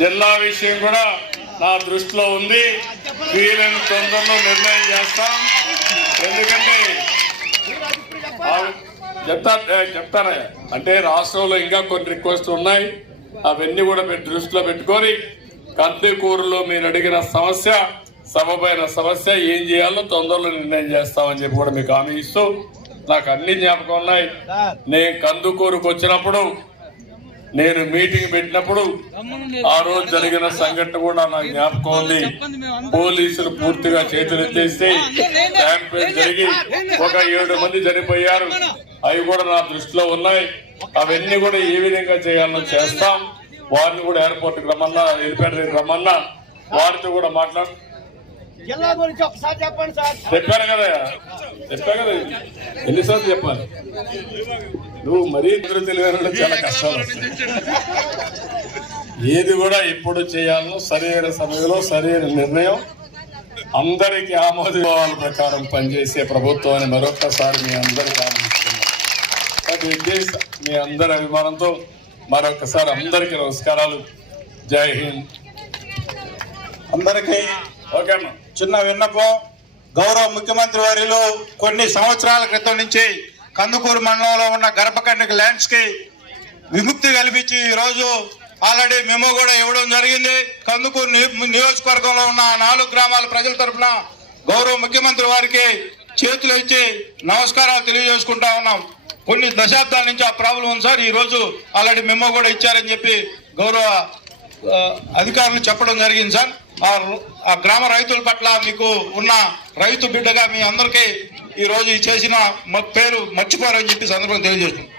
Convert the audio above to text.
జిల్లా విషయం కూడా నా దృష్టిలో ఉంది. వీలైన తొందరలో నిర్ణయం చేస్తాం. ఎందుకంటే చెప్తారా అంటే రాష్ట్రంలో ఇంకా కొన్ని రిక్వెస్ట్లు ఉన్నాయి. అవన్నీ కూడా దృష్టిలో పెట్టుకొని కందుకూరులో మీరు అడిగిన సమస్య, సభపైన సమస్య ఏం చేయాలో తొందరలో నిర్ణయం చేస్తామని చెప్పి కూడా మీకు హామీ ఇస్తూ, నాకు అన్ని జ్ఞాపకం ఉన్నాయి. నేను కందుకూరుకు వచ్చినప్పుడు, నేను మీటింగ్ పెట్టినప్పుడు ఆ రోజు జరిగిన సంఘటన కూడా నాకు జ్ఞాపకం ఉంది. పోలీసులు పూర్తిగా చేతులు ఎత్తేస్తే క్యాంపెయిన్ జరిగి 7 మంది చనిపోయారు. అవి కూడా నా దృష్టిలో ఉన్నాయి. అవన్నీ కూడా ఏ విధంగా చేయాలో చేస్తాం. వారిని కూడా ఎయిర్పోర్ట్కి రమ్మన్నా, ఎయిర్పోర్ట్ దగ్గర రమ్మన్నా, వారితో కూడా మాట్లాడు. చెప్పాను కదా ఎన్నిసార్లు చెప్పాలి. నువ్వు మరీ తెలియదు, చాలా కష్టాలు వస్తాయి. ఏది కూడా ఎప్పుడు చేయాలో సరైన సమయంలో సరైన నిర్ణయం, అందరికీ ఆమోదాల ప్రకారం పనిచేసే ప్రభుత్వాన్ని మరొక్కసారి మీ అందరికీ ఆమోదిస్తున్నాం. మీ అందరి అభిమానంతో మరొకసారి అందరికీ నమస్కారాలు. జై హింద్. అందరికీ ఓకే అమ్మా. చిన్న విన్నపం. గౌరవ ముఖ్యమంత్రి వారిలో కొన్ని సంవత్సరాల క్రితం నుంచి కందుకూరు మండలంలో ఉన్న గర్భకండిక ల్యాండ్స్ కి విముక్తి కల్పించి ఈరోజు ఆల్రెడీ మెమో కూడా ఇవ్వడం జరిగింది. కందుకూరు నియోజకవర్గంలో ఉన్న 4 గ్రామాల ప్రజల తరఫున గౌరవ ముఖ్యమంత్రి వారికి చేతులు ఇచ్చి నమస్కారాలు తెలియజేసుకుంటా ఉన్నాం. కొన్ని దశాబ్దాల నుంచి ఆ ప్రాబ్లం ఉంది సార్. ఈ రోజు ఆల్రెడీ మెమో కూడా ఇచ్చారని చెప్పి గౌరవ అధికారులు చెప్పడం జరిగింది సార్. ఆ గ్రామ రైతుల పట్ల మీకు ఉన్న రైతు బిడ్డగా మీ అందరికీ ఈ రోజు చేసిన పేరు మర్చిపోరని చెప్పి సందర్భం తెలియజేస్తున్నాం.